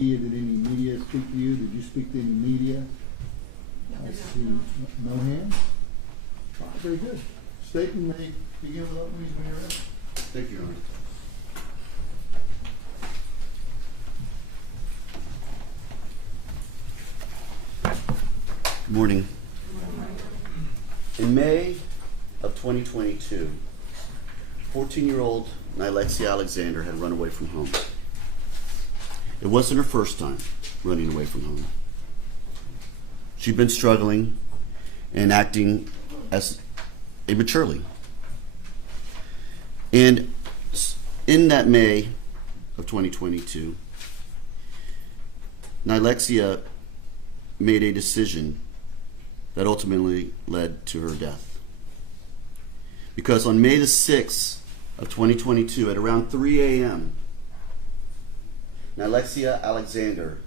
media, did any media speak to you? Did you speak to any media? I see no hands. All right, very good. Statement may begin with openings when you're ready. Thank you, Your Honor. Good morning. In May of 2022, 14-year-old Nylexia Alexander had run away from home. It wasn't her first time running away from home. She'd been struggling and acting as immaturely. And in that May of 2022, Nylexia made a decision that ultimately led to her death. Because on May the 6th of 2022, at around 3 a.m., Nylexia Alexander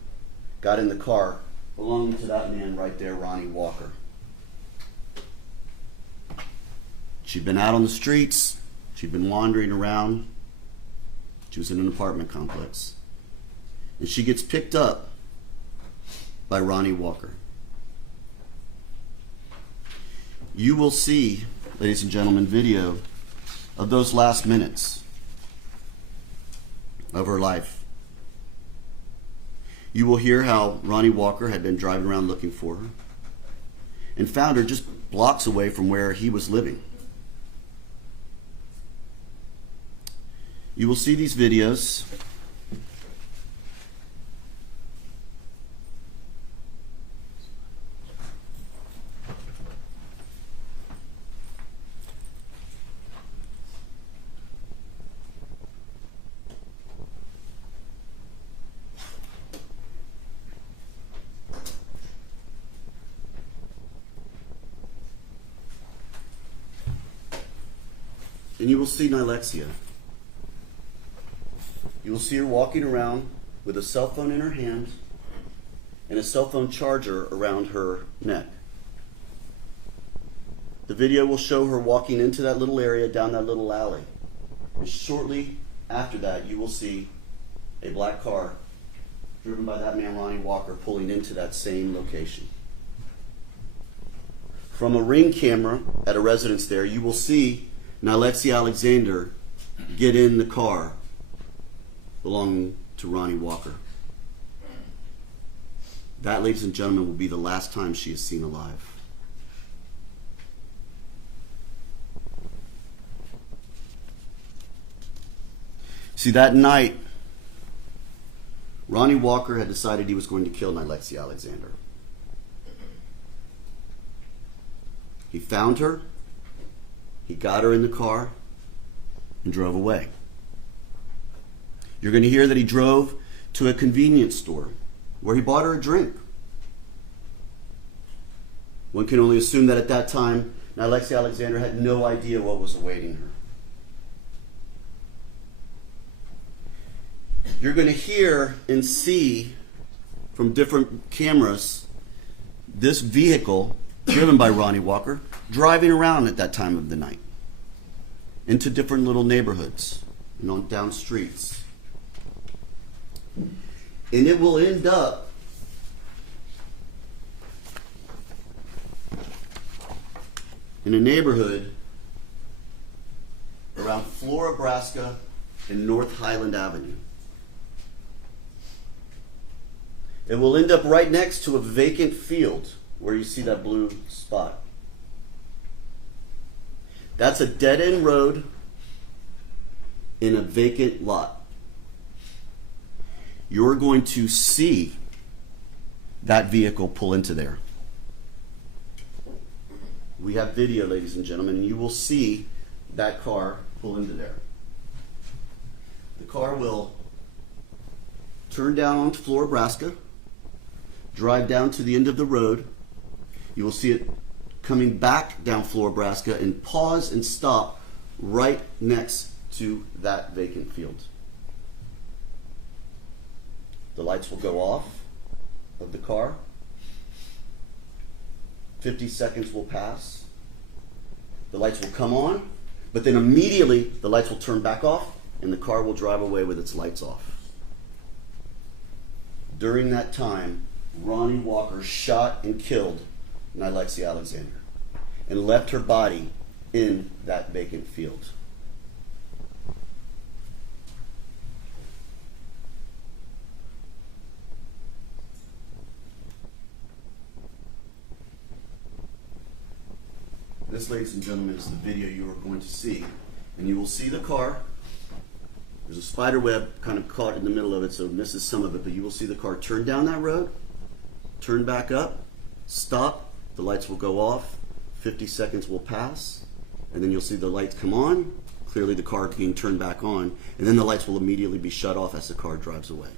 got in the car belonging to that man right there, Ronnie Walker. She'd been out on the streets. She'd been wandering around. She was in an apartment complex. And she gets picked up by Ronnie Walker. You will see, ladies and gentlemen, video of those last minutes of her life. You will hear how Ronnie Walker had been driving around looking for her and found her just blocks away from where he was living. You will see these videos. And you will see Nylexia. You will see her walking around with a cell phone in her hand and a cell phone charger around her neck. The video will show her walking into that little area, down that little alley. And shortly after that, you will see a black car driven by that man, Ronnie Walker, pulling into that same location. From a Ring camera at a residence there, you will see Nylexia Alexander get in the car belonging to Ronnie Walker. That, ladies and gentlemen, will be the last time she is seen alive. See, that night, Ronnie Walker had decided he was going to kill Nylexia Alexander. He found her, he got her in the car, and drove away. You're going to hear that he drove to a convenience store where he bought her a drink. One can only assume that at that time, Nylexia Alexander had no idea what was awaiting her. You're going to hear and see from different cameras this vehicle driven by Ronnie Walker driving around at that time of the night into different little neighborhoods and on down streets. And it will end up in a neighborhood around Florabraska and North Highland Avenue. It will end up right next to a vacant field where you see that blue spot. That's a dead-end road in a vacant lot. You're going to see that vehicle pull into there. We have video, ladies and gentlemen, and you will see that car pull into there. The car will turn down onto Florabraska, drive down to the end of the road. You will see it coming back down Florabraska and pause and stop right next to that vacant field. The lights will go off of the car. 50 seconds will pass. The lights will come on, but then immediately the lights will turn back off and the car will drive away with its lights off. during that time, Ronnie Walker shot and killed Nilexia Alexander and left her body in that vacant field. This, ladies and gentlemen, is the video you are going to see. And you will see the car. There's a spider web kind of caught in the middle of it, so it misses some of it, but you will see the car turn down that road, turn back up, stop, the lights will go off, 50 seconds will pass, and then you'll see the lights come on, clearly the car being turned back on, and then the lights will immediately be shut off as the car drives away.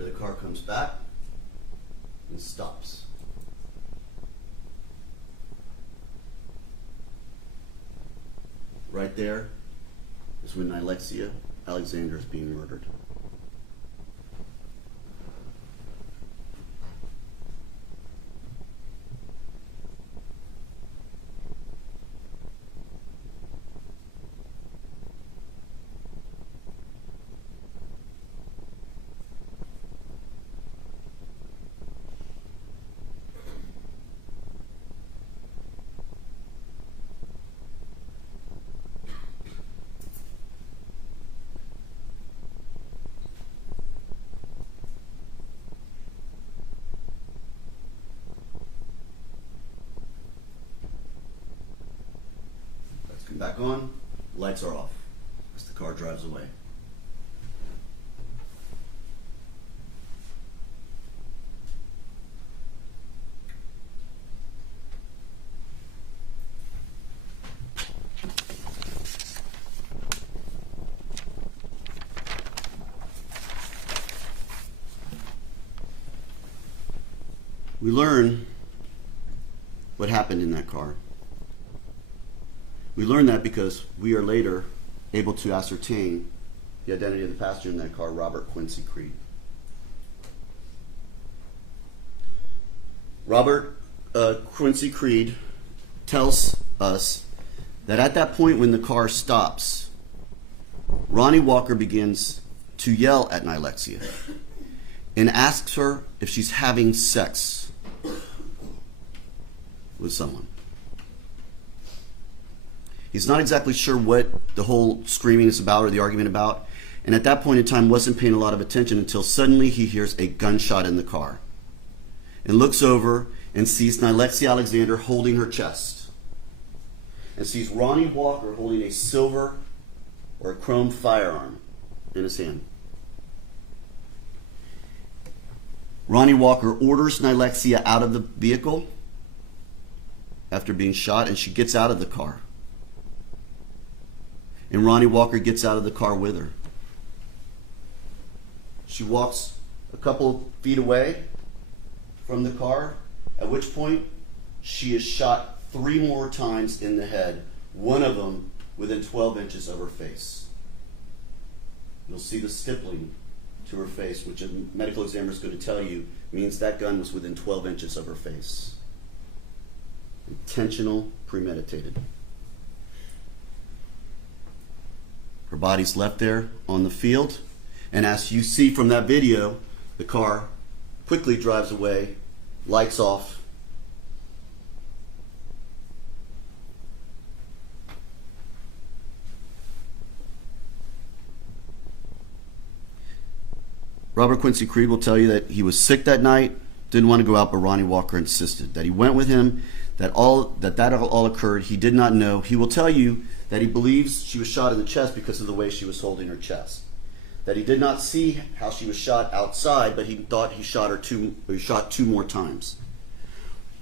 The car comes back and stops. Right there is when Nilexia Alexander is being murdered. Back on, lights are off as the car drives away. We learn what happened in that car. We learn that because we are later able to ascertain the identity of the passenger in that car, Robert Quincy Creed. Robert Quincy Creed tells us that at that point when the car stops, Ronnie Walker begins to yell at Nilexia and asks her if she's having sex with someone. He's not exactly sure what the whole screaming is about or the argument about, and at that point in time wasn't paying a lot of attention until suddenly he hears a gunshot in the car and looks over and sees Nilexia Alexander holding her chest and sees Ronnie Walker holding a silver or a chrome firearm in his hand. Ronnie Walker orders Nilexia out of the vehicle after being shot, and she gets out of the car. And Ronnie Walker gets out of the car with her. She walks a couple feet away from the car, at which point she is shot 3 more times in the head, one of them within 12 inches of her face. You'll see the stippling to her face, which a medical examiner is going to tell you means that gun was within 12 inches of her face. Intentional, premeditated. Her body's left there on the field, and as you see from that video, the car quickly drives away lights off. Robert Quincy Creed will tell you that he was sick that night, didn't want to go out, but Ronnie Walker insisted that he went with him, that all occurred. He did not know. He will tell you that he believes she was shot in the chest because of the way she was holding her chest. That he did not see how she was shot outside, but he thought he shot two more times.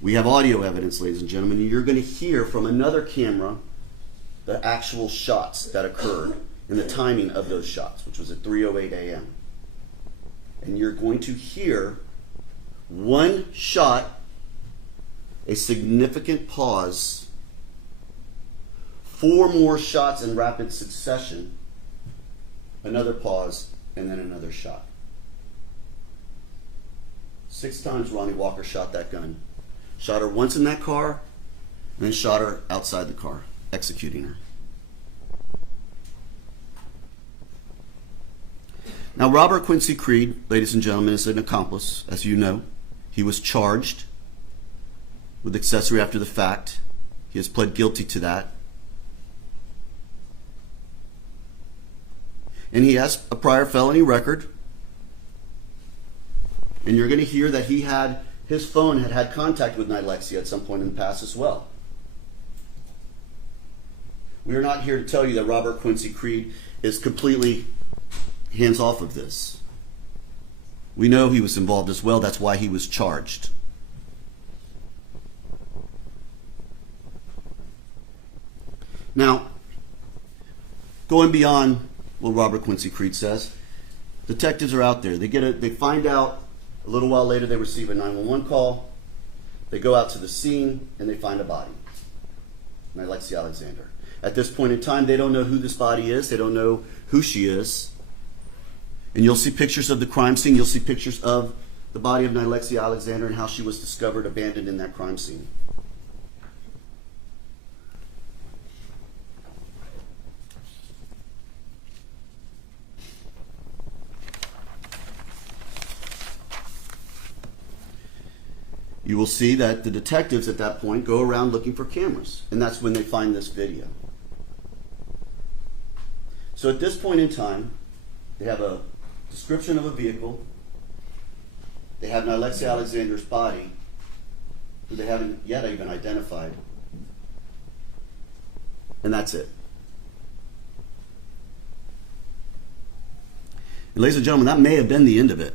We have audio evidence, ladies and gentlemen, and you're going to hear from another camera the actual shots that occurred and the timing of those shots, which was at 3:08 a.m. And you're going to hear one shot, a significant pause, 4 more shots in rapid succession, another pause, and then another shot. 6 times Ronnie Walker shot that gun. Shot her once in that car, and then shot her outside the car, executing her. Now, Robert Quincy Creed, ladies and gentlemen, is an accomplice, as you know. He was charged with accessory after the fact. He has pled guilty to that. And he has a prior felony record. And you're going to hear that his phone had contact with Nilexia at some point in the past as well. We are not here to tell you that Robert Quincy Creed is completely hands off of this. We know he was involved as well. That's why he was charged. Now, going beyond what Robert Quincy Creed says, detectives are out there. They find out a little while later they receive a 911 call. They go out to the scene and they find a body, Nilexia Alexander. At this point in time, they don't know who this body is. They don't know who she is. And you'll see pictures of the crime scene. You'll see pictures of the body of Nilexia Alexander and how she was discovered abandoned in that crime scene. You will see that the detectives at that point go around looking for cameras, and that's when they find this video. So at this point in time, they have a description of a vehicle. They have Nilexia Alexander's body, who they haven't yet even identified. And that's it. And ladies and gentlemen, that may have been the end of it.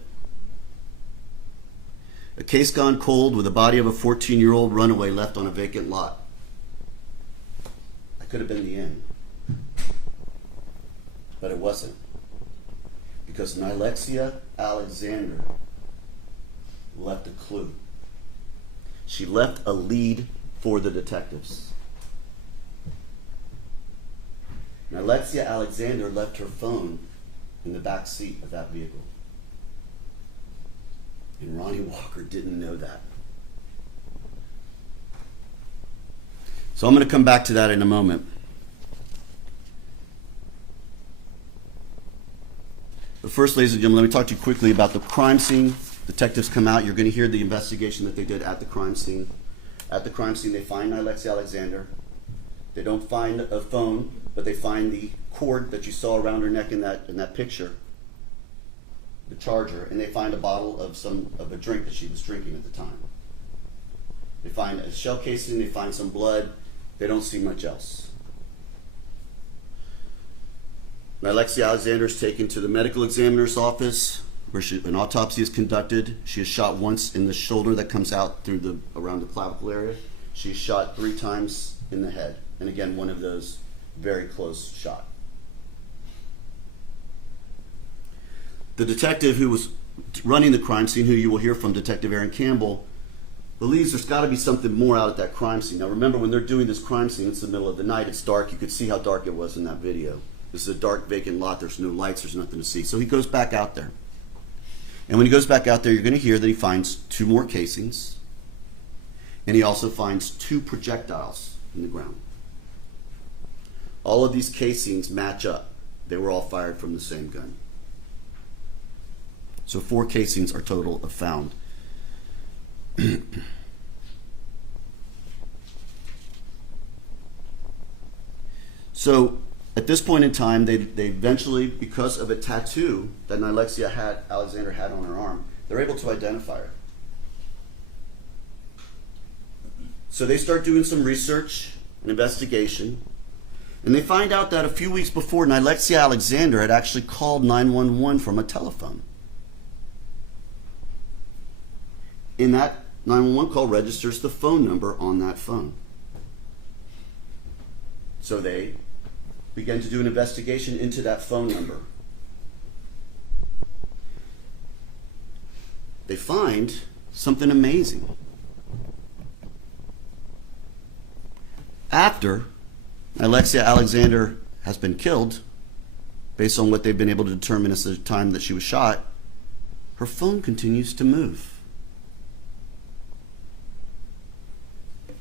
A case gone cold with the body of a 14-year-old runaway left on a vacant lot. That could have been the end. But it wasn't. Because Nilexia Alexander left a clue. She left a lead for the detectives. Nilexia Alexander left her phone in the back seat of that vehicle. And Ronnie Walker didn't know that. So I'm going to come back to that in a moment. But first, ladies and gentlemen, let me talk to you quickly about the crime scene. Detectives come out. You're going to hear the investigation that they did at the crime scene. At the crime scene, they find Nilexia Alexander. They don't find a phone, but they find the cord that you saw around her neck in that picture, the charger, and they find a bottle of a drink that she was drinking at the time. They find a shell casing. They find some blood. They don't see much else. Nilexia Alexander is taken to the medical examiner's office where an autopsy is conducted. She is shot once in the shoulder that comes out through around the clavicle area. She's shot 3 times in the head. And again, one of those very close shot. The detective who was running the crime scene, who you will hear from, Detective Aaron Campbell, believes there's got to be something more out at that crime scene. Now remember, when they're doing this crime scene, it's the middle of the night, it's dark. You could see how dark it was in that video. This is a dark, vacant lot. There's no lights. There's nothing to see. So he goes back out there. And when he goes back out there, you're going to hear that he finds 2 more casings. And he also finds 2 projectiles in the ground. All of these casings match up. They were all fired from the same gun. So 4 casings are total of found. So at this point in time, they eventually, because of a tattoo that Alexia Alexander had on her arm, they're able to identify her. So they start doing some research and investigation, and they find out that a few weeks before, Alexia Alexander had actually called 911 from a telephone. In that 911 call registers the phone number on that phone. So they began to do an investigation into that phone number. They find something amazing. After Alexia Alexander has been killed, based on what they've been able to determine as the time that she was shot, her phone continues to move.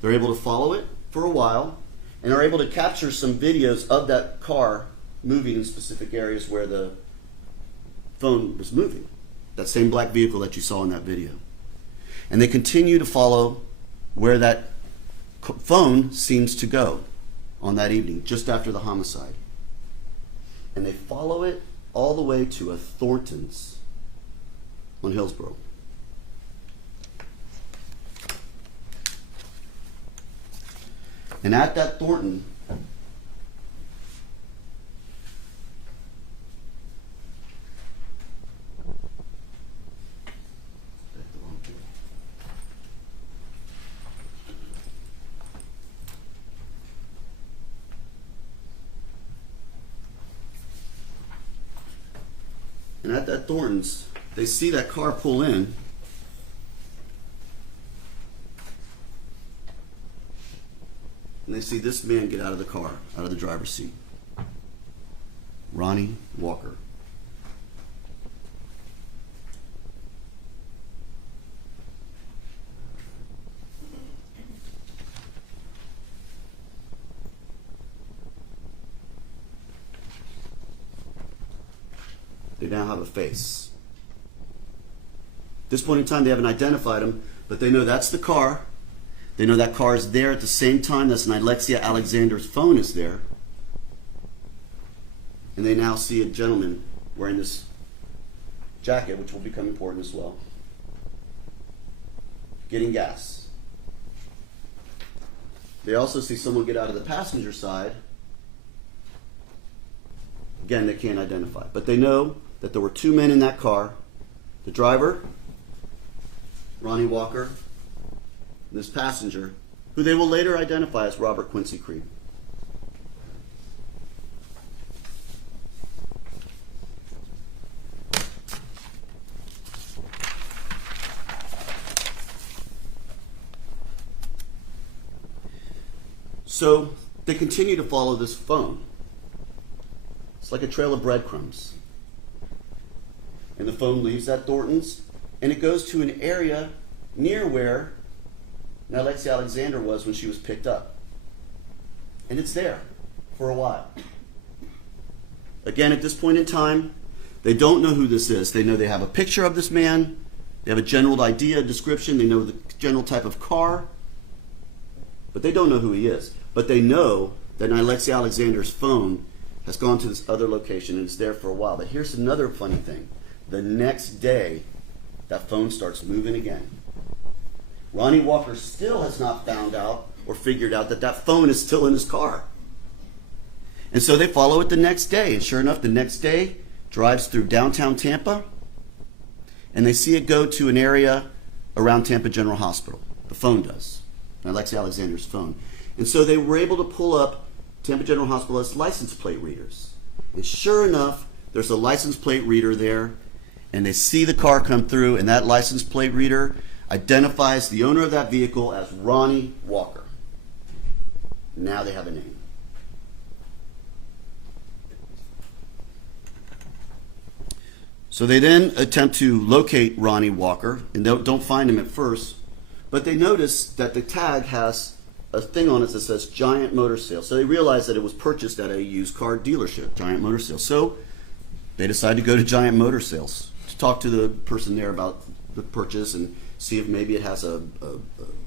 They're able to follow it for a while and are able to capture some videos of that car moving in specific areas where the phone was moving. That same black vehicle that you saw in that video. And they continue to follow where that phone seems to go on that evening, just after the homicide. And they follow it all the way to a Thornton's on Hillsborough. And at that Thornton, Thornton's, they see that car pull in. And they see this man get out of the car, out of the driver's seat. Ronnie Walker. They now have a face. At this point in time, they haven't identified him, but they know that's the car. They know that car is there at the same time that Alexia Alexander's phone is there. And they now see a gentleman wearing this jacket, which will become important as well, getting gas. They also see someone get out of the passenger side. Again, they can't identify, but they know that there were two men in that car, the driver, Ronnie Walker, and this passenger, who they will later identify as Robert Quincy Creed. So they continue to follow this phone. It's like a trail of breadcrumbs. And the phone leaves that Thornton's, and it goes to an area near where Alexia Alexander was when she was picked up. And it's there for a while. Again, at this point in time, they don't know who this is. They know they have a picture of this man. They have a general idea, description. They know the general type of car. But they don't know who he is. But they know that Alexia Alexander's phone has gone to this other location and it's there for a while. But here's another funny thing. The next day, that phone starts moving again. Ronnie Walker still has not found out or figured out that that phone is still in his car. And so they follow it the next day. And sure enough, the next day drives through downtown Tampa, and they see it go to an area around Tampa General Hospital. The phone does. Alexia Alexander's phone. And so they were able to pull up Tampa General Hospital's license plate readers. And sure enough, there's a license plate reader there, and they see the car come through, and that license plate reader identifies the owner of that vehicle as Ronnie Walker. Now they have a name. So they then attempt to locate Ronnie Walker, and don't find him at first, but they notice that the tag has a thing on it that says Giant Motor Sales. So they realize that it was purchased at a used car dealership, Giant Motor Sales. So they decide to go to Giant Motor Sales to talk to the person there about the purchase and see if maybe it has a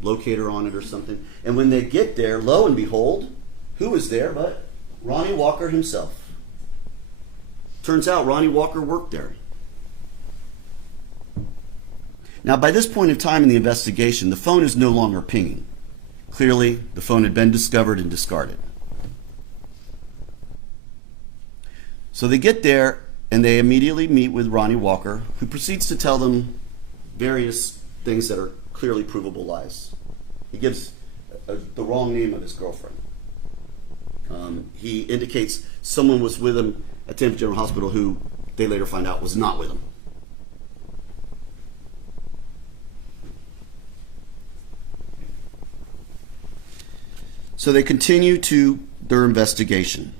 locator on it or something. And when they get there, lo and behold, who is there but Ronnie Walker himself? Turns out Ronnie Walker worked there. Now, by this point in time in the investigation, the phone is no longer pinging. Clearly, the phone had been discovered and discarded. So they get there, and they immediately meet with Ronnie Walker, who proceeds to tell them various things that are clearly provable lies. He gives the wrong name of his girlfriend. He indicates someone was with him at Tampa General Hospital who they later find out was not with him. So they continue to their investigation.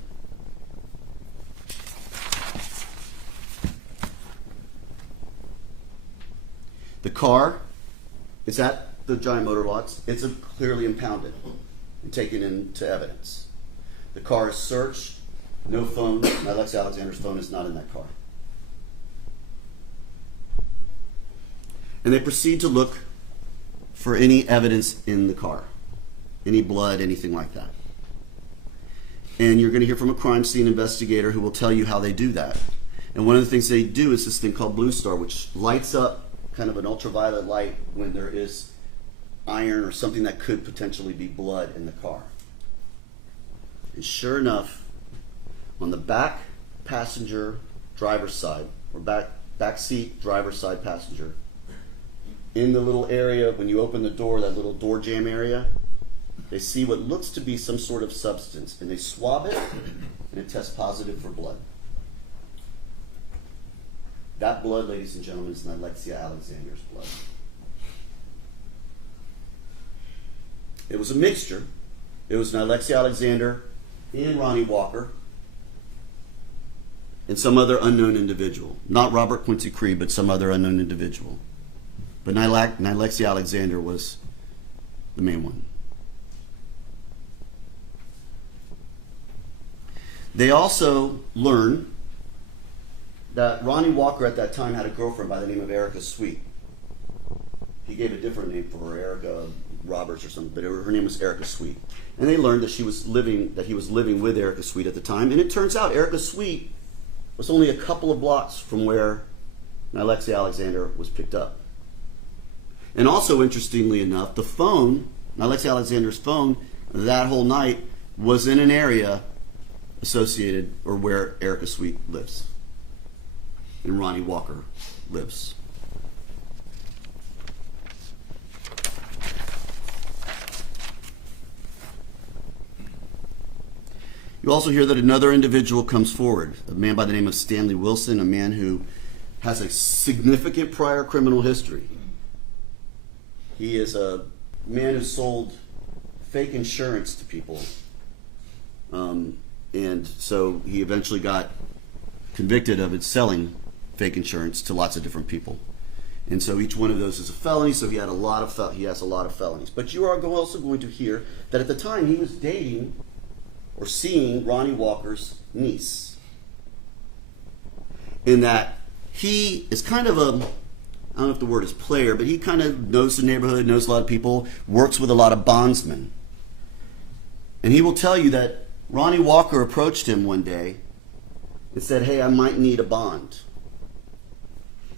The car is at the Giant Motor Lots. It's clearly impounded and taken into evidence. The car is searched. No phone. Alexi Alexander's phone is not in that car. And they proceed to look for any evidence in the car. Any blood, anything like that. And you're going to hear from a crime scene investigator who will tell you how they do that. And one of the things they do is this thing called Blue Star, which lights up kind of an ultraviolet light when there is iron or something that could potentially be blood in the car. And sure enough, on the back passenger driver's side, or back seat driver's side passenger, in the little area, when you open the door, that little door jamb area, they see what looks to be some sort of substance, and they swab it, and it tests positive for blood. That blood, ladies and gentlemen, is Alexia Alexander's blood. It was a mixture. It was Alexia Alexander and Ronnie Walker and some other unknown individual. Not Robert Quincy Creed, but some other unknown individual. But Alexia Alexander was the main one. They also learn that Ronnie Walker at that time had a girlfriend by the name of Erica Sweet. He gave a different name for her, Erica Roberts or something, but her name was Erica Sweet. And they learned that he was living with Erica Sweet at the time. And it turns out Erica Sweet was only a couple of blocks from where Alexia Alexander was picked up. And also, interestingly enough, the phone, Alexia Alexander's phone, that whole night was in an area associated or where Erica Sweet lives and Ronnie Walker lives. You also hear that another individual comes forward, a man by the name of Stanley Wilson, a man who has a significant prior criminal history. He is a man who sold fake insurance to people. And so he eventually got convicted of selling fake insurance to lots of different people. And so each one of those is a felony, so he has a lot of felonies. But you are also going to hear that at the time he was dating or seeing Ronnie Walker's niece. In that he is kind of I don't know if the word is player, but he kind of knows the neighborhood, knows a lot of people, works with a lot of bondsmen. And he will tell you that Ronnie Walker approached him one day and said, "Hey, I might need a bond."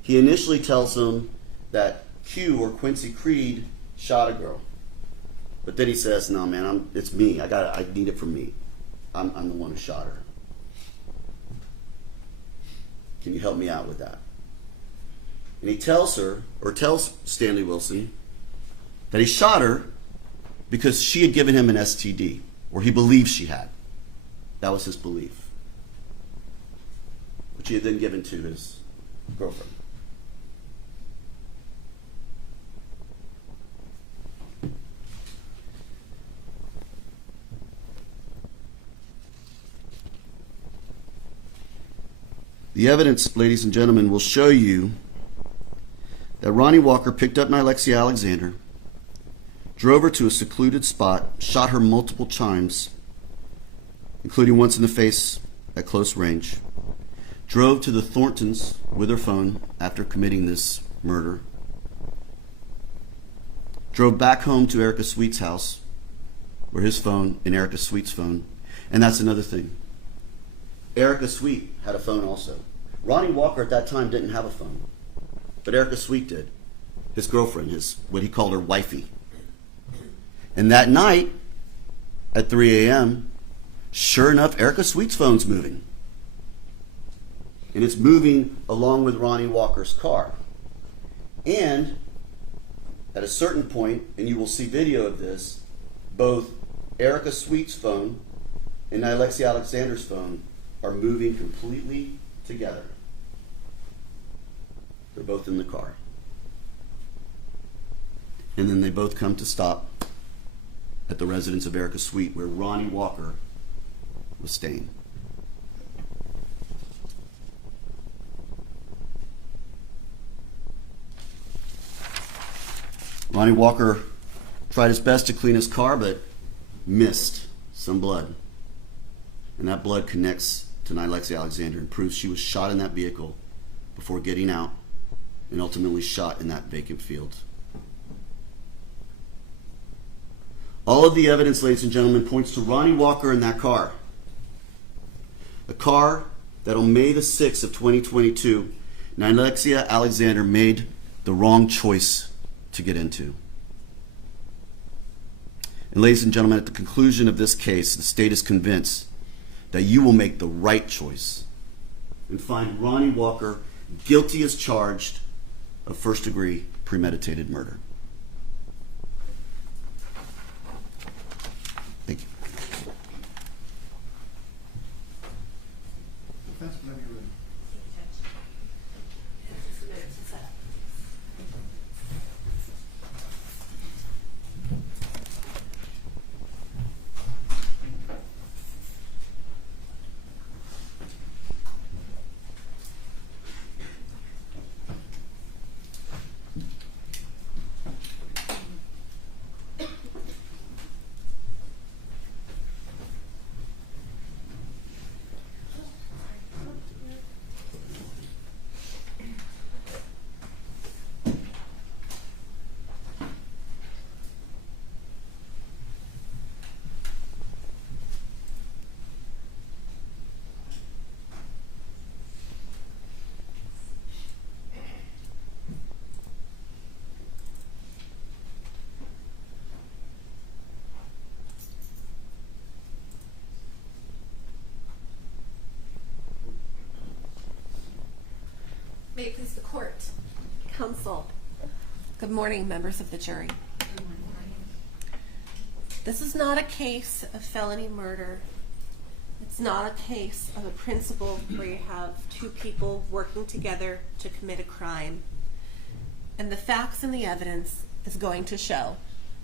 He initially tells him that Q or Quincy Creed shot a girl. But then he says, "No, man, it's me. I need it for me. I'm the one who shot her. Can you help me out with that?" And he tells Stanley Wilson that he shot her because she had given him an STD, or he believed she had. That was his belief, which he had then given to his girlfriend. The evidence, ladies and gentlemen, will show you that Ronnie Walker picked up Alexia Alexander, drove her to a secluded spot, shot her multiple times, including once in the face at close range, drove to the Thorntons with her phone after committing this murder, drove back home to Erica Sweet's house, where his phone and Erica Sweet's phone, and that's another thing. Erica Sweet had a phone also. Ronnie Walker at that time didn't have a phone, but Erica Sweet did. His girlfriend, what he called her wifey. And that night, at 3 a.m., sure enough, Erica Sweet's phone's moving. And it's moving along with Ronnie Walker's car. And at a certain point, and you will see video of this, both Erica Sweet's phone and Alexia Alexander's phone are moving completely together. They're both in the car. And then they both come to stop at the residence of Erica Sweet, where Ronnie Walker was staying. Ronnie Walker tried his best to clean his car, but missed some blood. And that blood connects to Alexia Alexander and proves she was shot in that vehicle before getting out and ultimately shot in that vacant field. All of the evidence, ladies and gentlemen, points to Ronnie Walker in that car. A car that on May the 6th of 2022, Alexia Alexander made the wrong choice to get into. And ladies and gentlemen, at the conclusion of this case, the state is convinced that you will make the right choice and find Ronnie Walker guilty as charged of first-degree premeditated murder. Thank you. Defense, whenever you're ready. May it please the court, counsel. Good morning, members of the jury. Good morning. This is not a case of felony murder. It's not a case of a principle where you have two people working together to commit a crime. And the facts and the evidence is going to show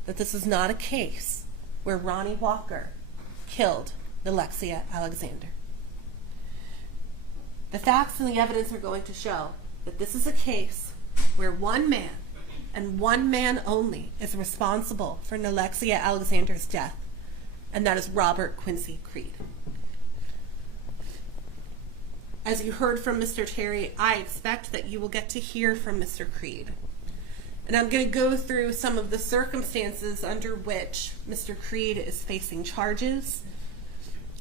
that this is not a case where Ronnie Walker killed Alexia Alexander. The facts and the evidence are going to show that this is a case where one man, and one man only, is responsible for Alexia Alexander's death, and that is Robert Quincy Creed. As you heard from Mr. Terry, I expect that you will get to hear from Mr. Creed. And I'm going to go through some of the circumstances under which Mr. Creed is facing charges.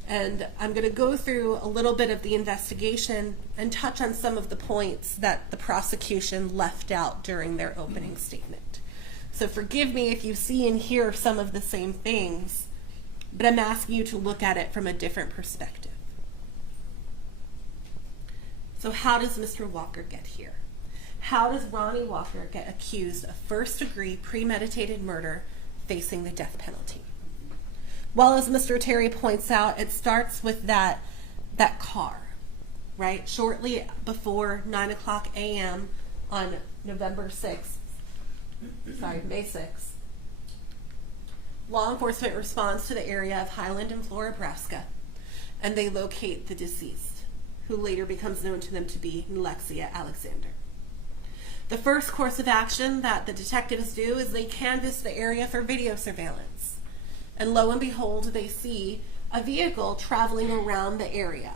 And I'm going to go through a little bit of the investigation and touch on some of the points that the prosecution left out during their opening statement. So forgive me if you see and hear some of the same things, but I'm asking you to look at it from a different perspective. So how does Mr. Walker get here? How does Ronnie Walker get accused of first-degree premeditated murder facing the death penalty? Well, as Mr. Terry points out, it starts with that car, right? Shortly before 9 o'clock a.m. on May 6th, law enforcement responds to the area of Highland and Flora, Nebraska, and they locate the deceased, who later becomes known to them to be Alexia Alexander. The first course of action that the detectives do is they canvass the area for video surveillance. And lo and behold, they see a vehicle traveling around the area,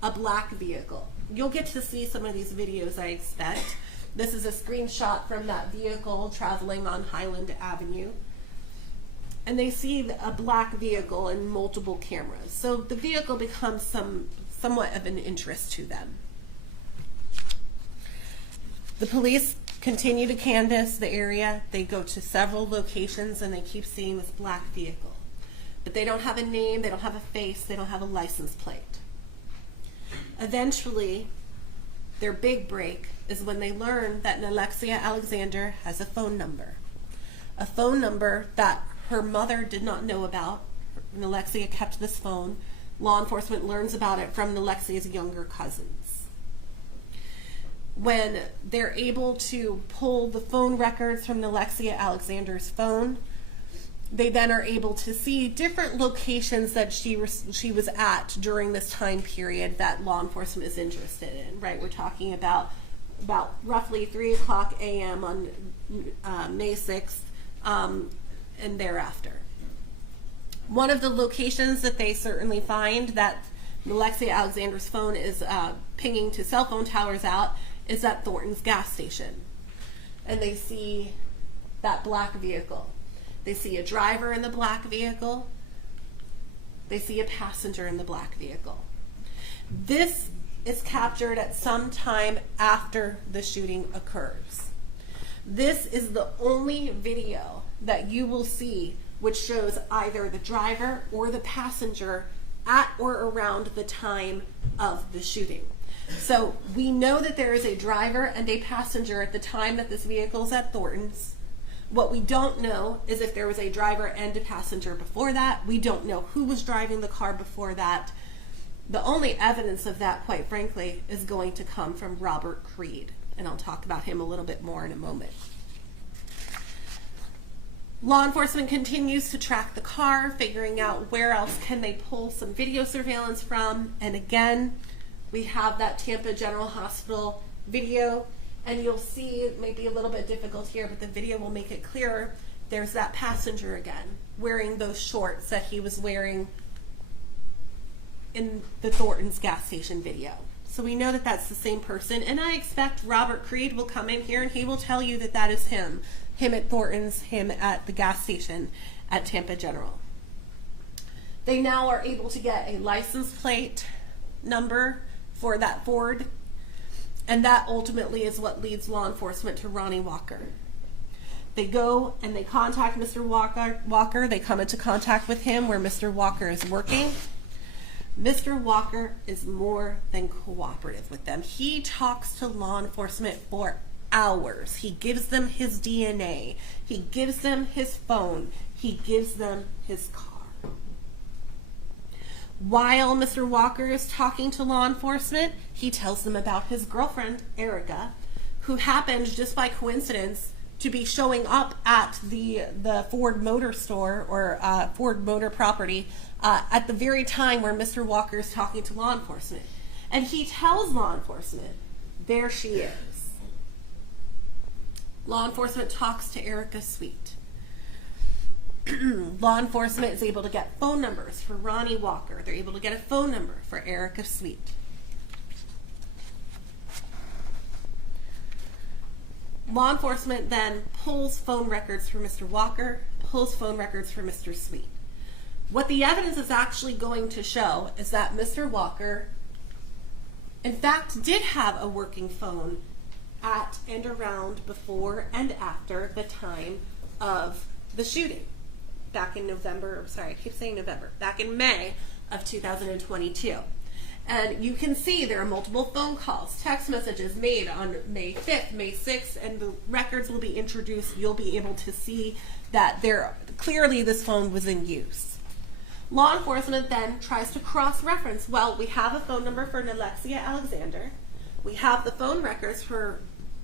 a black vehicle. You'll get to see some of these videos, I expect. This is a screenshot from that vehicle traveling on Highland Avenue. And they see a black vehicle and multiple cameras. So the vehicle becomes somewhat of an interest to them. The police continue to canvass the area. They go to several locations and they keep seeing this black vehicle. But they don't have a name, they don't have a face, they don't have a license plate. Eventually, their big break is when they learn that Alexia Alexander has a phone number. A phone number that her mother did not know about. Alexia kept this phone. Law enforcement learns about it from Alexia's younger cousins. When they're able to pull the phone records from Alexia Alexander's phone, they then are able to see different locations that she was at during this time period that law enforcement is interested in, right? We're talking about roughly 3 o'clock a.m. on May 6th and thereafter. One of the locations that they certainly find that Alexia Alexander's phone is pinging to cell phone towers out is at Thornton's gas station. And they see that black vehicle. They see a driver in the black vehicle. They see a passenger in the black vehicle. This is captured at some time after the shooting occurs. This is the only video that you will see which shows either the driver or the passenger at or around the time of the shooting. So we know that there is a driver and a passenger at the time that this vehicle is at Thornton's. What we don't know is if there was a driver and a passenger before that. We don't know who was driving the car before that. The only evidence of that, quite frankly, is going to come from Robert Creed, and I'll talk about him a little bit more in a moment. Law enforcement continues to track the car, figuring out where else can they pull some video surveillance from, and again, we have that Tampa General Hospital video. And you'll see, it may be a little bit difficult here, but the video will make it clearer. There's that passenger again, wearing those shorts that he was wearing in the Thornton's gas station video. So we know that that's the same person, and I expect Robert Creed will come in here and he will tell you that that is him. Him at Thornton's, him at the gas station at Tampa General. They now are able to get a license plate number for that Ford. And that ultimately is what leads law enforcement to Ronnie Walker. They go and they contact Mr. Walker. They come into contact with him where Mr. Walker is working. Mr. Walker is more than cooperative with them. He talks to law enforcement for hours. He gives them his DNA. He gives them his phone. He gives them his car. While Mr. Walker is talking to law enforcement, he tells them about his girlfriend, Erica, who happened just by coincidence to be showing up at the Ford Motor store or Ford Motor property at the very time where Mr. Walker is talking to law enforcement. And he tells law enforcement, there she is. Law enforcement talks to Erica Sweet. Law enforcement is able to get phone numbers for Ronnie Walker. They're able to get a phone number for Erica Sweet. Law enforcement then pulls phone records for Mr. Walker, pulls phone records for Mr. Sweet. What the evidence is actually going to show is that Mr. Walker, in fact, did have a working phone at and around before and after the time of the shooting. Back in back in May of 2022. And you can see there are multiple phone calls, text messages made on May 5th, May 6th, and the records will be introduced. You'll be able to see that clearly this phone was in use. Law enforcement then tries to cross-reference. Well, we have a phone number for Alexia Alexander. We have the phone records for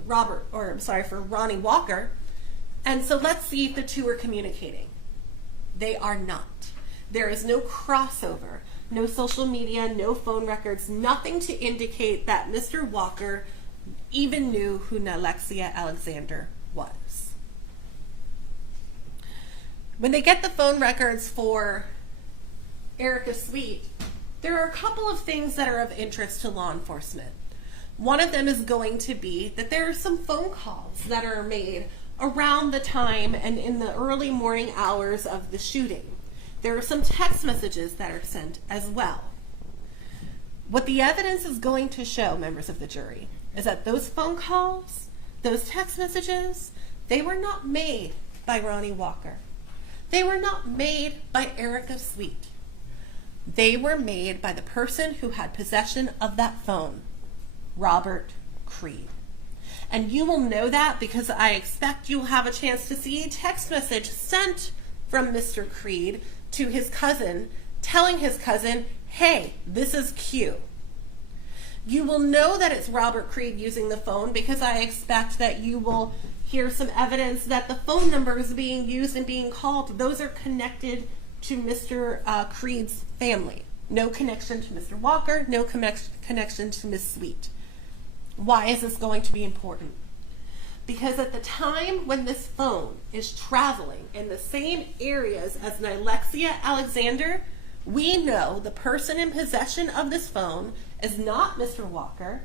Ronnie Walker. And so let's see if the two are communicating. They are not. There is no crossover, no social media, no phone records, nothing to indicate that Mr. Walker even knew who Alexia Alexander was. When they get the phone records for Erica Sweet, there are a couple of things that are of interest to law enforcement. One of them is going to be that there are some phone calls that are made around the time and in the early morning hours of the shooting. There are some text messages that are sent as well. What the evidence is going to show, members of the jury, is that those phone calls, those text messages, they were not made by Ronnie Walker. They were not made by Erica Sweet. They were made by the person who had possession of that phone, Robert Creed. And you will know that because I expect you'll have a chance to see a text message sent from Mr. Creed to his cousin, telling his cousin, hey, this is Q. You will know that it's Robert Creed using the phone because I expect that you will hear some evidence that the phone numbers being used and being called, those are connected to Mr. Creed's family. No connection to Mr. Walker, no connection to Miss Sweet. Why is this going to be important? Because at the time when this phone is traveling in the same areas as Nylexia Alexander, we know the person in possession of this phone is not Mr. Walker,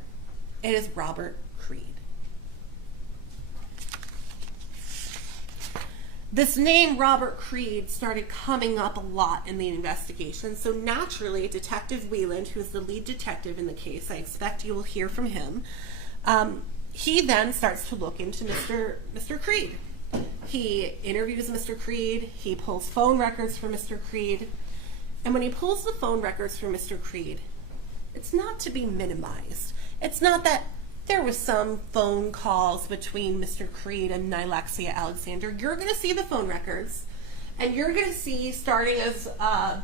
it is Robert Creed. This name, Robert Creed, started coming up a lot in the investigation, so naturally Detective Wieland, who is the lead detective in the case, I expect you will hear from him, he then starts to look into Mr. Creed. He interviews Mr. Creed, he pulls phone records for Mr. Creed, and when he pulls the phone records for Mr. Creed, it's not to be minimized. It's not that there was some phone calls between Mr. Creed and Nylexia Alexander. You're going to see the phone records, and you're going to see starting as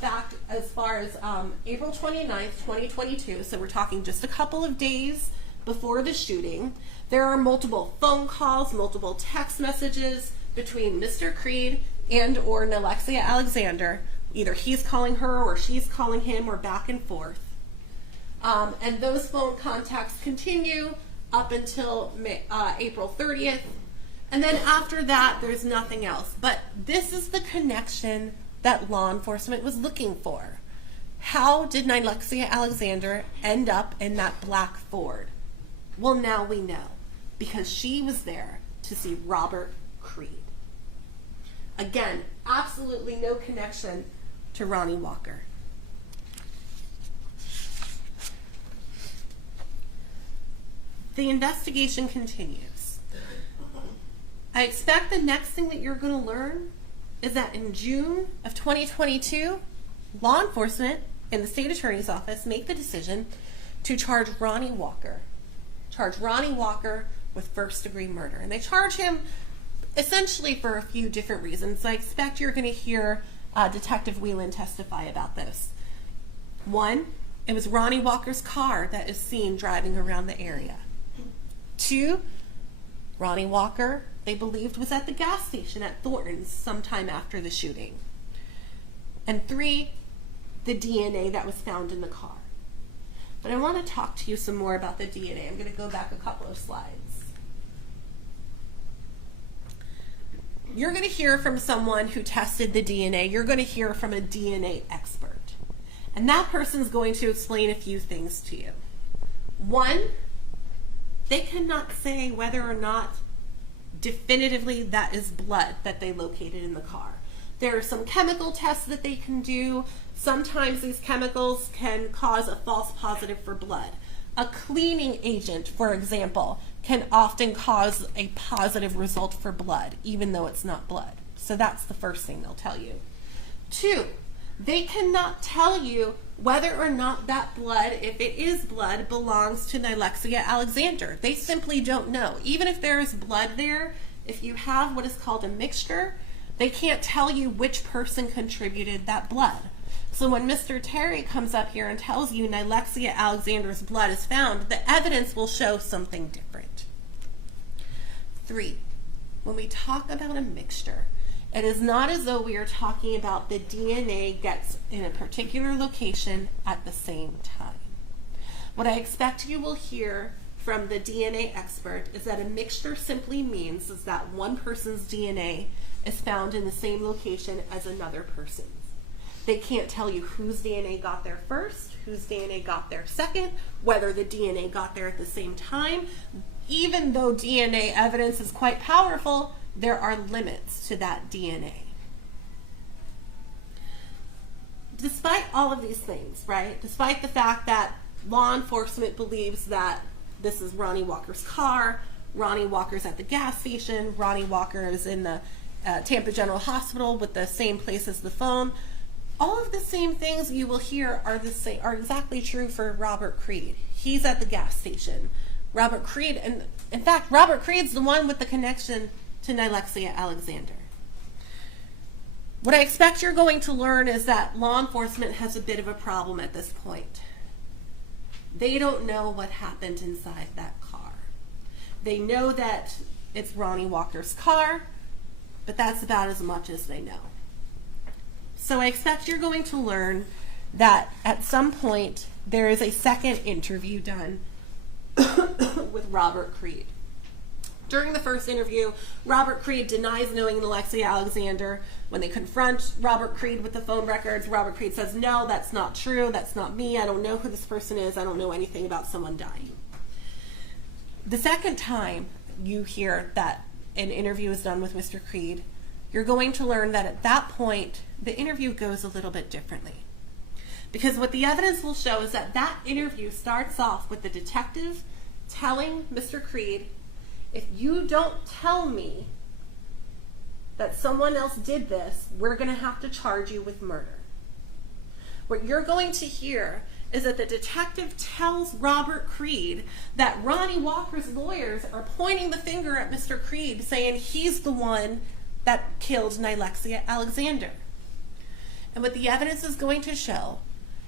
back as far as April 29th, 2022, so we're talking just a couple of days before the shooting. There are multiple phone calls, multiple text messages between Mr. Creed and or Nylexia Alexander. Either he's calling her or she's calling him or back and forth. And those phone contacts continue up until April 30th. And then after that, there's nothing else. But this is the connection that law enforcement was looking for. How did Nylexia Alexander end up in that black Ford? Well, now we know, because she was there to see Robert Creed. Again, absolutely no connection to Ronnie Walker. The investigation continues. I expect the next thing that you're going to learn is that in June of 2022, law enforcement in the state attorney's office make the decision to charge Ronnie Walker with first-degree murder. And they charge him essentially for a few different reasons. I expect you're going to hear Detective Wieland testify about this. One, it was Ronnie Walker's car that is seen driving around the area. Two, Ronnie Walker, they believed, was at the gas station at Thornton's sometime after the shooting. And three, the DNA that was found in the car. But I want to talk to you some more about the DNA. I'm going to go back a couple of slides. You're going to hear from someone who tested the DNA. You're going to hear from a DNA expert. And that person's going to explain a few things to you. One, they cannot say whether or not definitively that is blood that they located in the car. There are some chemical tests that they can do. Sometimes these chemicals can cause a false positive for blood. A cleaning agent, for example, can often cause a positive result for blood, even though it's not blood. So that's the first thing they'll tell you. Two, they cannot tell you whether or not that blood, if it is blood, belongs to Nylexia Alexander. They simply don't know. Even if there is blood there, if you have what is called a mixture, they can't tell you which person contributed that blood. So when Mr. Terry comes up here and tells you Nylexia Alexander's blood is found, the evidence will show something different. Three, when we talk about a mixture, it is not as though we are talking about the DNA gets in a particular location at the same time. What I expect you will hear from the DNA expert is that a mixture simply means is that one person's DNA is found in the same location as another person's. They can't tell you whose DNA got there first, whose DNA got there second, whether the DNA got there at the same time. Even though DNA evidence is quite powerful, there are limits to that DNA. Despite all of these things, right? Despite the fact that law enforcement believes that this is Ronnie Walker's car, Ronnie Walker's at the gas station, Ronnie Walker is in the Tampa General Hospital with the same place as the phone, all of the same things you will hear are exactly true for Robert Creed. He's at the gas station. Robert Creed, and in fact, Robert Creed's the one with the connection to Nylexia Alexander. What I expect you're going to learn is that law enforcement has a bit of a problem at this point. They don't know what happened inside that car. They know that it's Ronnie Walker's car, but that's about as much as they know. So I expect you're going to learn that at some point there is a second interview done with Robert Creed. During the first interview, Robert Creed denies knowing Alexia Alexander. When they confront Robert Creed with the phone records, Robert Creed says, no, that's not true. That's not me. I don't know who this person is. I don't know anything about someone dying. The second time you hear that an interview is done with Mr. Creed, you're going to learn that at that point, the interview goes a little bit differently. Because what the evidence will show is that that interview starts off with the detective telling Mr. Creed, if you don't tell me that someone else did this, we're going to have to charge you with murder. What you're going to hear is that the detective tells Robert Creed that Ronnie Walker's lawyers are pointing the finger at Mr. Creed, saying he's the one that killed Nylexia Alexander. And what the evidence is going to show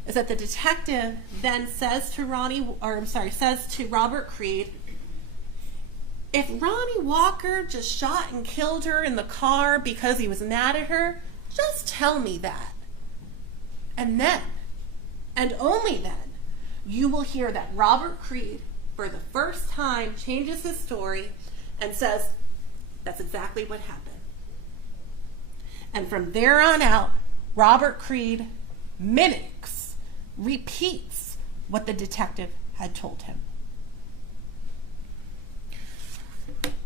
is that the detective then says to Robert Creed, if Ronnie Walker just shot and killed her in the car because he was mad at her, just tell me that. And then, and only then, you will hear that Robert Creed, for the first time, changes his story and says, that's exactly what happened. And from there on out, Robert Creed mimics, repeats what the detective had told him.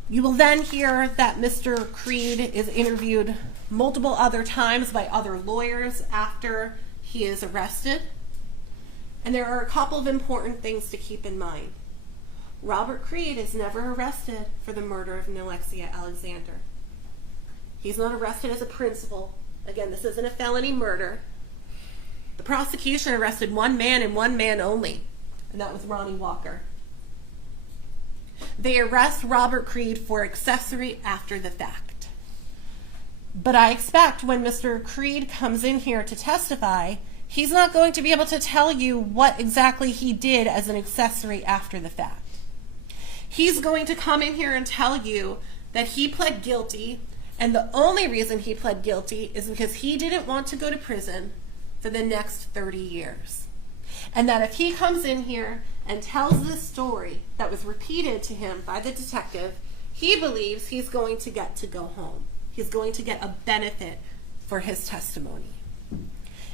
You will then hear that Mr. Creed is interviewed multiple other times by other lawyers after he is arrested. And there are a couple of important things to keep in mind. Robert Creed is never arrested for the murder of Nylexia Alexander. He's not arrested as a principal. Again, this isn't a felony murder. The prosecution arrested one man and one man only, and that was Ronnie Walker. They arrest Robert Creed for accessory after the fact. But I expect when Mr. Creed comes in here to testify, he's not going to be able to tell you what exactly he did as an accessory after the fact. He's going to come in here and tell you that he pled guilty, and the only reason he pled guilty is because he didn't want to go to prison for the next 30 years. And that if he comes in here and tells this story that was repeated to him by the detective, he believes he's going to get to go home. He's going to get a benefit for his testimony.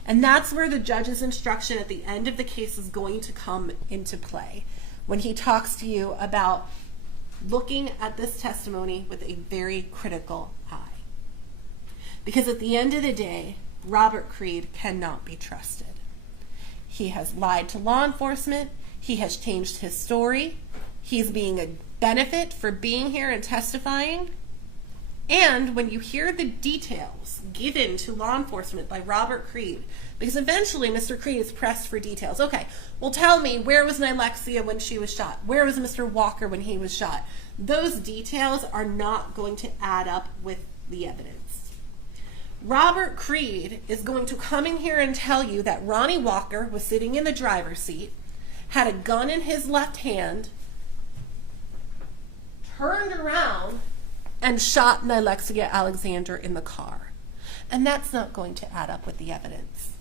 And that's where the judge's instruction at the end of the case is going to come into play, when he talks to you about looking at this testimony with a very critical eye. Because at the end of the day, Robert Creed cannot be trusted. He has lied to law enforcement. He has changed his story. He's being a benefit for being here and testifying. And when you hear the details given to law enforcement by Robert Creed, because eventually Mr. Creed is pressed for details. Okay, well tell me, where was Nylexia when she was shot? Where was Mr. Walker when he was shot? Those details are not going to add up with the evidence. Robert Creed is going to come in here and tell you that Ronnie Walker was sitting in the driver's seat, had a gun in his left hand, turned around, and shot Nylexia Alexander in the car. And that's not going to add up with the evidence.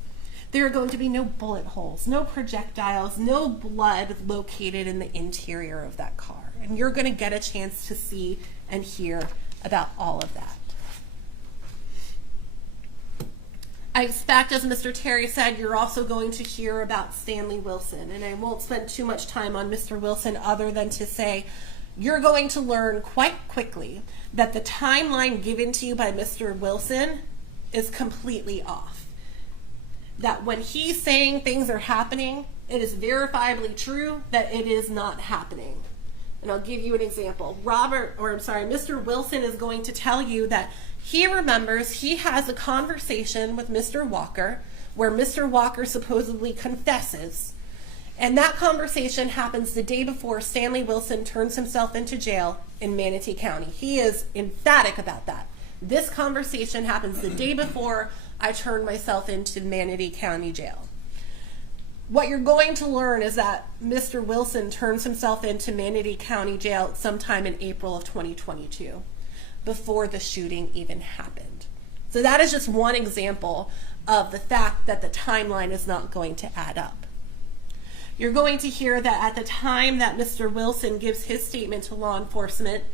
There are going to be no bullet holes, no projectiles, no blood located in the interior of that car. And you're going to get a chance to see and hear about all of that. I expect, as Mr. Terry said, you're also going to hear about Stanley Wilson, and I won't spend too much time on Mr. Wilson other than to say you're going to learn quite quickly that the timeline given to you by Mr. Wilson is completely off. That when he's saying things are happening, it is verifiably true that it is not happening. And I'll give you an example. Mr. Wilson is going to tell you that he remembers he has a conversation with Mr. Walker where Mr. Walker supposedly confesses. And that conversation happens the day before Stanley Wilson turns himself into jail in Manatee County. He is emphatic about that. This conversation happens the day before I turn myself into Manatee County Jail. What you're going to learn is that Mr. Wilson turns himself into Manatee County Jail sometime in April of 2022, before the shooting even happened. So that is just one example of the fact that the timeline is not going to add up. You're going to hear that at the time that Mr. Wilson gives his statement to law enforcement,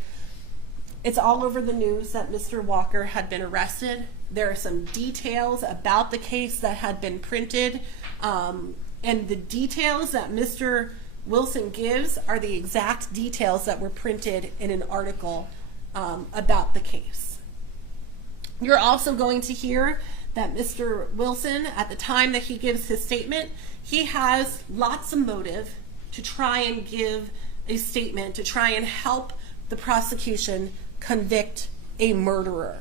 it's all over the news that Mr. Walker had been arrested. There are some details about the case that had been printed, and the details that Mr. Wilson gives are the exact details that were printed in an article about the case. You're also going to hear that Mr. Wilson, at the time that he gives his statement, he has lots of motive to try and give a statement, to try and help the prosecution convict a murderer.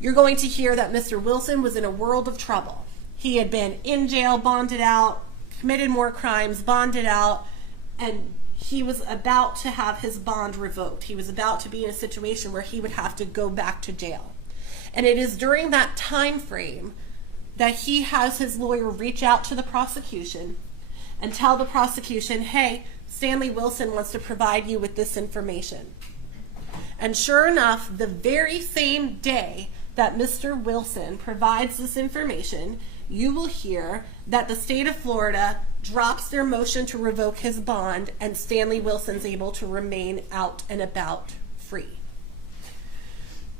You're going to hear that Mr. Wilson was in a world of trouble. He had been in jail, bonded out, committed more crimes, bonded out, and he was about to have his bond revoked. He was about to be in a situation where he would have to go back to jail. And it is during that time frame that he has his lawyer reach out to the prosecution and tell the prosecution, hey, Stanley Wilson wants to provide you with this information. And sure enough, the very same day that Mr. Wilson provides this information, you will hear that the state of Florida drops their motion to revoke his bond, and Stanley Wilson's able to remain out and about free.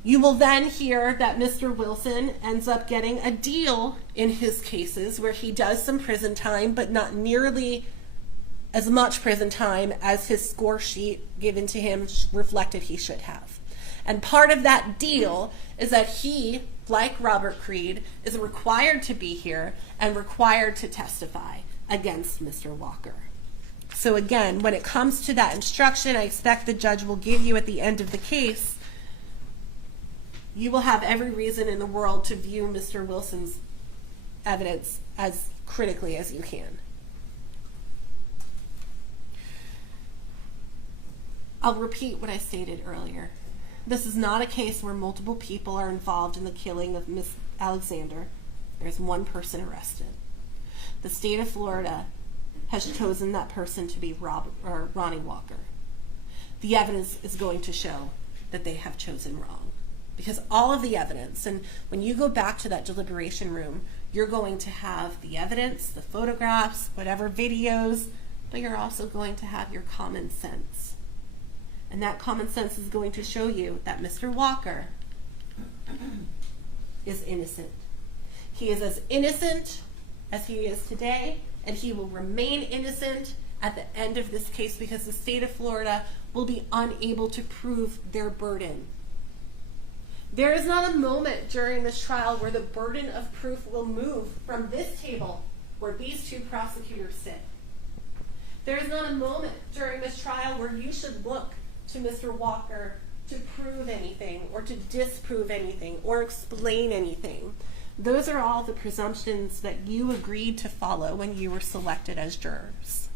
You will then hear that Mr. Wilson ends up getting a deal in his cases where he does some prison time, but not nearly as much prison time as his score sheet given to him reflected he should have. And part of that deal is that he, like Robert Creed, is required to be here and required to testify against Mr. Walker. So again, when it comes to that instruction, I expect the judge will give you at the end of the case, you will have every reason in the world to view Mr. Wilson's evidence as critically as you can. I'll repeat what I stated earlier. This is not a case where multiple people are involved in the killing of Miss Alexander. There's one person arrested. The state of Florida has chosen that person to be Ronnie Walker. The evidence is going to show that they have chosen wrong. Because all of the evidence, and when you go back to that deliberation room, you're going to have the evidence, the photographs, whatever videos, but you're also going to have your common sense. And that common sense is going to show you that Mr. Walker is innocent. He is as innocent as he is today, and he will remain innocent at the end of this case because the state of Florida will be unable to prove their burden. There is not a moment during this trial where the burden of proof will move from this table where these two prosecutors sit. There is not a moment during this trial where you should look to Mr. Walker to prove anything or to disprove anything or explain anything. Those are all the presumptions that you agreed to follow when you were selected as jurors.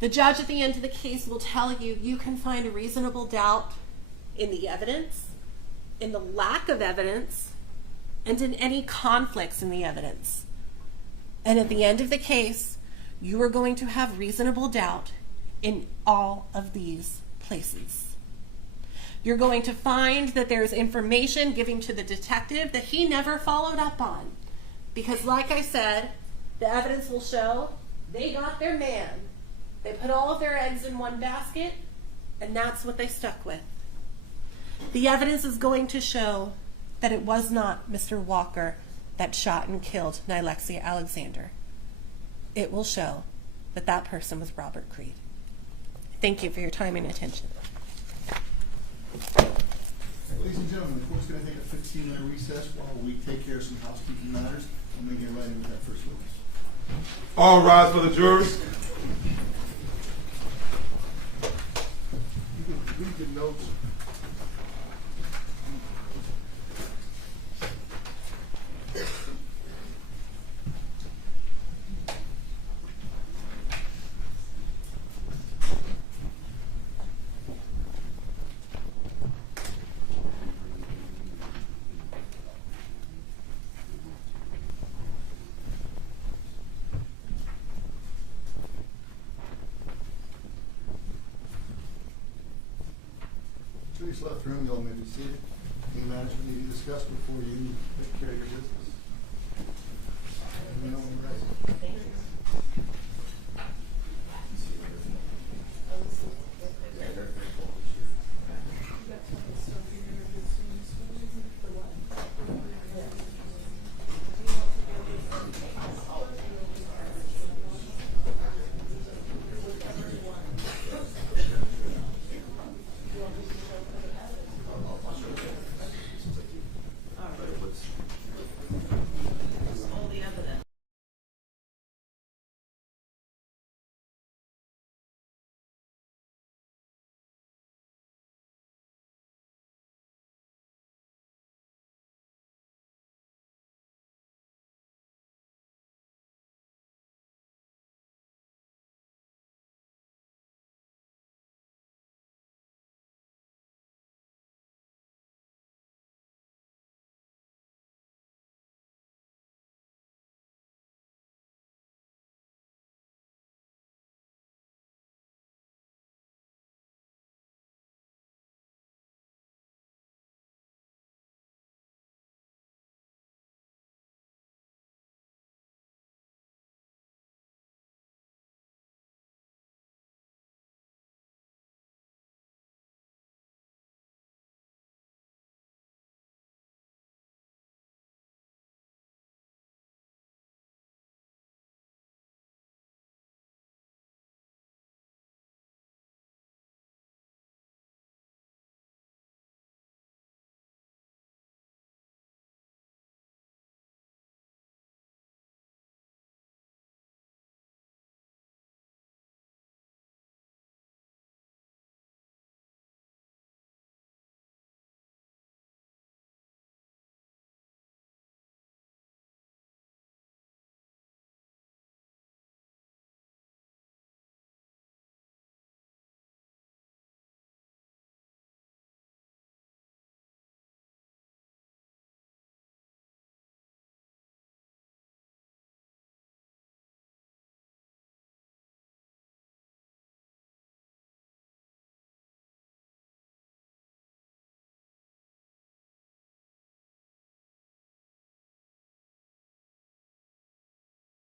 The judge at the end of the case will tell you you can find a reasonable doubt in the evidence, in the lack of evidence, and in any conflicts in the evidence. And at the end of the case, you are going to have reasonable doubt in all of these places. You're going to find that there's information given to the detective that he never followed up on. Because like I said, the evidence will show they got their man. They put all of their eggs in one basket, and that's what they stuck with. The evidence is going to show that it was not Mr. Walker that shot and killed Nylexia Alexander. It will show that that person was Robert Creed. Thank you for your time and attention. Ladies and gentlemen, the court's going to take a 15-minute recess while we take care of some housekeeping matters. I'm going to get right into that first witness. All rise for the jurors. You can read the notes. Please left room, you all may be seated. Any matters we need to discuss before you take care of your business?